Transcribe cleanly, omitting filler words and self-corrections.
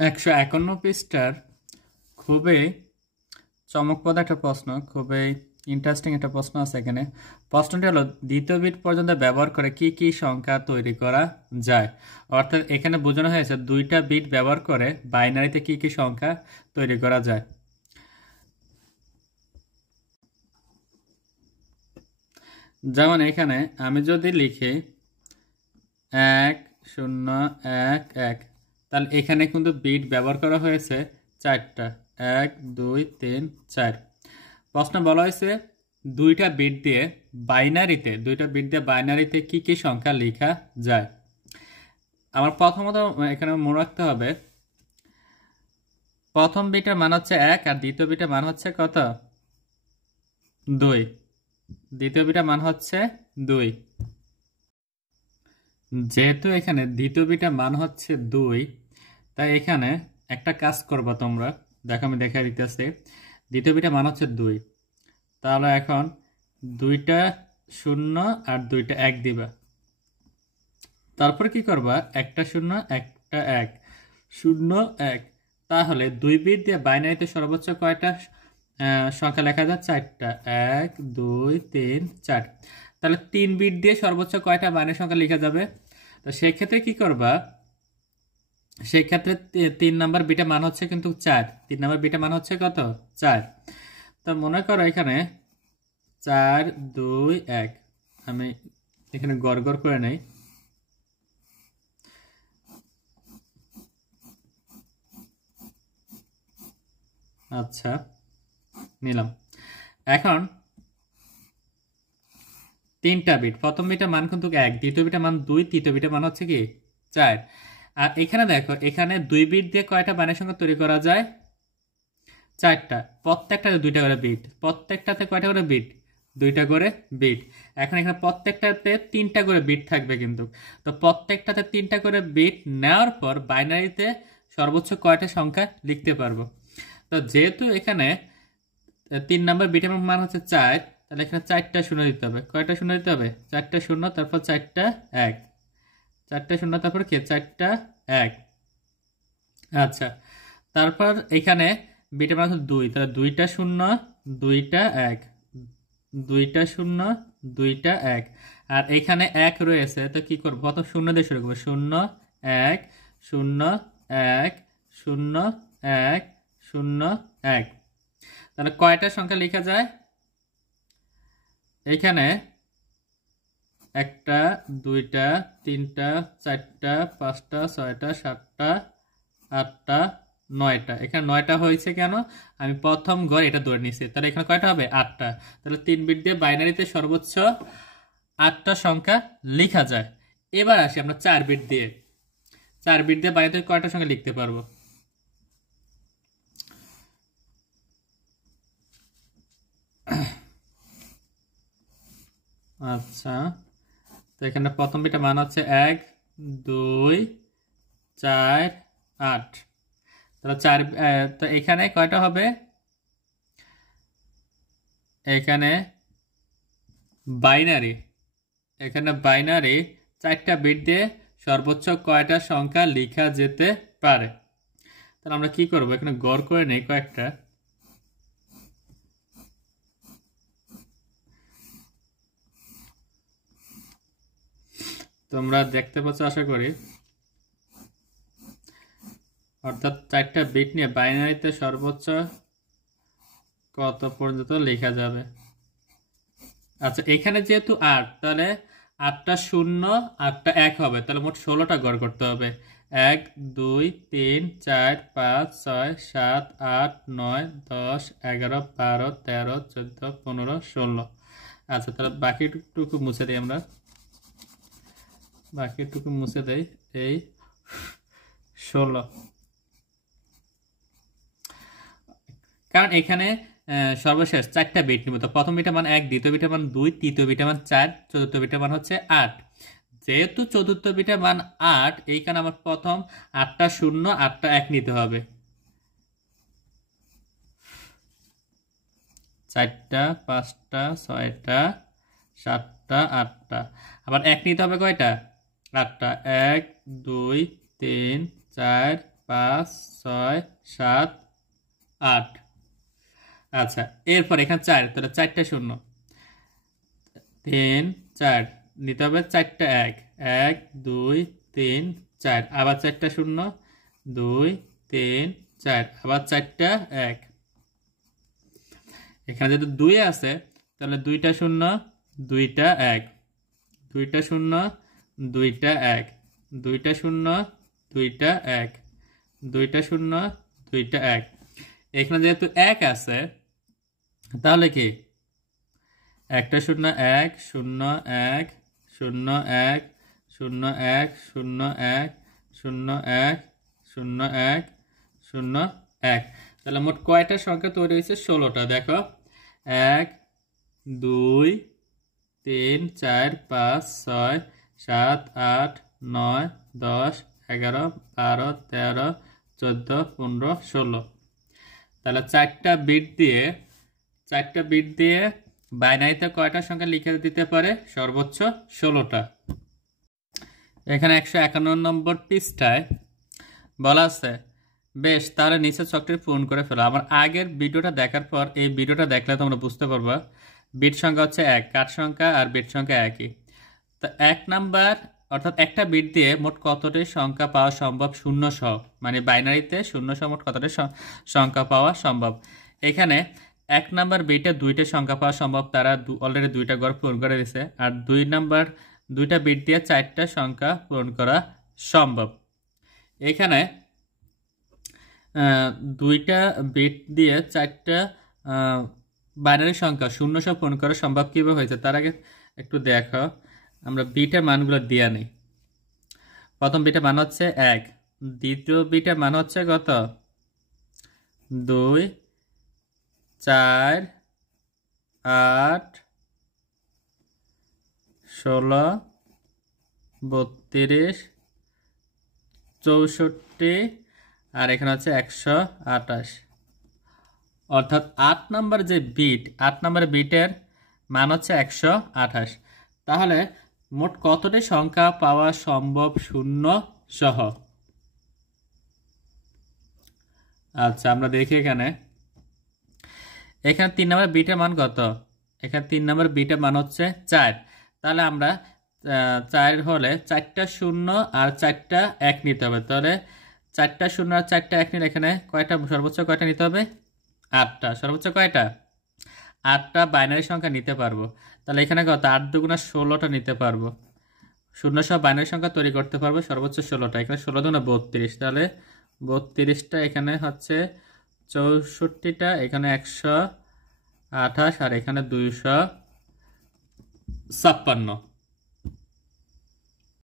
151 পৃষ্ঠার খুবই চমকপ্রদ একটা প্রশ্ন, খুবই ইন্টারেস্টিং একটা প্রশ্ন আছে এখানে। প্রশ্নটি হলো দ্বিতীয় বিট পর্যন্ত ব্যবহার করে কি কি সংখ্যা তৈরি করা যায়। অর্থাৎ এখানে বোঝানো হয়েছে দুইটা বিট ব্যবহার করে বাইনারিতে কি কি সংখ্যা তৈরি করা যায়। যেমন এখানে আমি যদি লিখি 1011, তাহলে এখানে কিন্তু বিট ব্যবহার করা হয়েছে 4টা, 1 2 3 4। প্রশ্ন বলা হয়েছে দুইটা বিট দিয়ে বাইনারিতে কি কি সংখ্যা লেখা যায়। আমার প্রথমত এখানে মনে রাখতে হবে প্রথম বিটের মান হচ্ছে 1 আর দ্বিতীয় বিটের মান হচ্ছে কত? 2। দ্বিতীয় বিটের মান হচ্ছে 2। যেহেতু এখানে দ্বিতীয় বিটের মান হচ্ছে 2, তাই এখানে একটা কাজ করবা তোমরা, দেখো আমি দেখা দিতেছি। দ্বিতীয় বিটের মান হচ্ছে 2, তাহলে এখন 2টা 0 আর 2টা 1 দিবা। তারপর কি করবা? একটা 0 একটা 1, 0 1। তাহলে 2 বিট দিয়ে বাইনারিতে সর্বোচ্চ কয়টা সংখ্যা লেখা যায়? 4টা, 1 2 3 4। তাহলে 3 বিট দিয়ে সর্বোচ্চ কয়টা বাইনারি সংখ্যা লেখা যাবে? তো সেই ক্ষেত্রে কি করবা? সেই ক্ষেত্রে 3 নাম্বার বিটের মান হচ্ছে কিন্তু 4। 3 নাম্বার বিটের মান হচ্ছে কত? 4। তো মনে করো এখানে 4 2 1, আমি এখানে গড় গড় করে নেই। আচ্ছা, নিলাম। এখন 3টা বিট, প্রথম বিটের মান কিন্তু 1, দ্বিতীয় বিটের মান 2, তৃতীয় বিটের মান হচ্ছে কি 4। আর এখানে দেখো এখানে 2 বিট দিয়ে কয়টা বাইনারি সংখ্যা তৈরি করা যায়? 4টা। প্রত্যেকটাতে 2টা করে বিট, প্রত্যেকটাতে কয়টা করে বিট? 2টা করে বিট। এখন এখানে প্রত্যেকটাতে 3টা করে বিট থাকবে কিন্তু। তো প্রত্যেকটাতে 3টা করে বিট নেওয়ার পর বাইনারিতে সর্বোচ্চ কয়টা সংখ্যা লিখতে পারবো। তো যেহেতু এখানে 3 নাম্বার বিটের মান হচ্ছে 4, তাহলে এখানে 4টা 0 দিতে হবে। কয়টা 0 দিতে হবে? 4টা 0, তারপর 4টা 1, 4টা 0, তারপর কি 4টা 1। আচ্ছা, তারপর এখানে বিটের মান হচ্ছে 2, তাহলে 2টা 0 2টা 1, 2টা 0 2টা 1। আর এখানে 1 রয়েছে, তো কি করবো? প্রথম 0 দিয়ে শুরু করবো। 0 1 0 1 0 1 0 1। তাহলে কয়টা সংখ্যা লেখা যায়? এখানে 1টা 2টা 3টা 4টা 5টা 6টা 7টা 8টা 9টা। এখানে 9টা হয়েছে কেন? আমি প্রথম ঘর এটা ধরে নিছি। তাহলে এখানে কয়টা হবে? 8টা। তাহলে 3 বিট দিয়ে বাইনারিতে সর্বোচ্চ 8টা সংখ্যা লেখা যায়। এবার আসি আমরা 4 বিট দিয়ে। 4 বিট দিয়ে বাইনারিতে কয়টা সংখ্যা লিখতে পারবো? আচ্ছা, তো এখানে প্রথম বিটের মান হচ্ছে 1 2 4 8। তাহলে 4, তো এখানে কয়টা হবে? এখানে বাইনারি, এখানে বাইনারি 4টা বিট দিয়ে সর্বোচ্চ কয়টা সংখ্যা লেখা যেতে পারে? তাহলে আমরা কি করব? এখানে গড় করে নেই কয়েকটা। তোমরা দেখতে পাচ্ছ আশা করি। অর্থাৎ 4টা বিট নিয়ে বাইনারিতে সর্বোচ্চ কত পর্যন্ত লেখা যাবে। আচ্ছা, এখানে যেহেতু 8, তাহলে 8টা 0 8টা 1 হবে, তাহলে মোট 16টা গড় করতে হবে। 1 2 3 4 5 6 7 8 9 10 11 12 13 14 15 16। আচ্ছা, তাহলে বাকিটুকু মুছে দিই আমরা। বাকিটুকু মুছে দেই। এই 16, কারণ এখানে সর্বশেষ 4টা বিট নিব। তো প্রথম বিটের মান 1, দ্বিতীয় বিটের মান 2, তৃতীয় বিটের মান 4, চতুর্থ বিটের মান হচ্ছে 8। যেহেতু চতুর্থ বিটের মান 8, এইখানে আমার প্রথম 8টা 0 8টা 1 নিতে হবে। 4টা 5টা 6টা 7টা 8টা, আবার 1 নিতে হবে কয়টা? 8টা। 1 2 3 4 5 6 7 8। আচ্ছা, এরপর এখানে 4, তাহলে 4টা শূন্য, 3 4 নিতে হবে, 4টা 1 1 2 3 4, আবার 4টা শূন্য, 2 3 4, আবার 4টা 1। এখানে যেহেতু 2 আছে তাহলে 2টা শূন্য 2টা 1, 2টা শূন্য 2টা 1, 2টা শূন্য 2টা 1, 2টা শূন্য 2টা 1। এখানে যেহেতু 1 আছে তাহলে কি একটা শূন্য 1 0 1 0 1 0 1 0 1 0 1 0 1 0 1। তাহলে মোট কয়টা সংখ্যা তৈরি হয়েছে? 16টা। দেখো 1 2 3 4 5 6 7 8 9 10 11 12 13 14 15 16। তাহলে 4টা বিট দিয়ে বাইনারিতে কয়টা সংখ্যা লিখে দিতে পারে? সর্বোচ্চ 16টা। এখানে 151 নম্বর পৃষ্ঠায় বলা আছে, বেশ, তাহলে নিচের ছকটি পূরণ করে ফেলো। আমার আগের ভিডিওটা দেখার পর এই ভিডিওটা দেখলে তোমরা বুঝতে পারবা বিট সংখ্যা হচ্ছে 1, কাঠ সংখ্যা আর বিট সংখ্যা একই। তো 1 নাম্বার অর্থাৎ একটা বিট দিয়ে মোট কতটি সংখ্যা পাওয়া সম্ভব শূন্য সহ, মানে বাইনারিতে শূন্য সহ মোট কতটি সংখ্যা পাওয়া সম্ভব। এখানে 1 নাম্বার বিটে 2টা সংখ্যা পাওয়া সম্ভব, তারা অলরেডি 2টা ঘর পূরণ করে দিয়েছে। আর 2টা বিট দিয়ে 4টা সংখ্যা পূরণ করা সম্ভব। এখানে 2টা বিট দিয়ে 4টা বাইনারি সংখ্যা শূন্য সহ পূরণ করা সম্ভব কীভাবে হয়েছে তার আগে একটু দেখো, আমরা বিটের মানগুলো দিয়ে নিই। প্রথম বিটের মান হচ্ছে 1, দ্বিতীয় বিটের মান হচ্ছে কত? 2 4 8 16 32 64 আর এখানে হচ্ছে 128। অর্থাৎ 8 নাম্বার বিটের মান হচ্ছে 128। তাহলে মোট কতটি সংখ্যা পাওয়া সম্ভব শূন্য সহ? আচ্ছা, আমরা দেখি এখানে 3 নাম্বার বিটের মান কত? এখানে 3 নাম্বার বিটের মান হচ্ছে 4। তাহলে আমরা 4 হলে 4টা শূন্য আর 4টা 1 নিতে হবে। তাহলে 4টা শূন্য আর 4টা 1 নিলে এখানে সর্বোচ্চ কয়টা নিতে হবে? 8টা। সর্বোচ্চ কয়টা? 8টা বাইনারি সংখ্যা নিতে পারবো। তাহলে এখানে কত? 8 দুগুণা 16টা নিতে পারবো। শূন্য সহ বাইনারি সংখ্যা তৈরি করতে পারবো সর্বোচ্চ 16টা। এখানে 16 দুগুণা 32, তাহলে 32টা, এখানে হচ্ছে 64টা, এখানে 128 আর এখানে 256।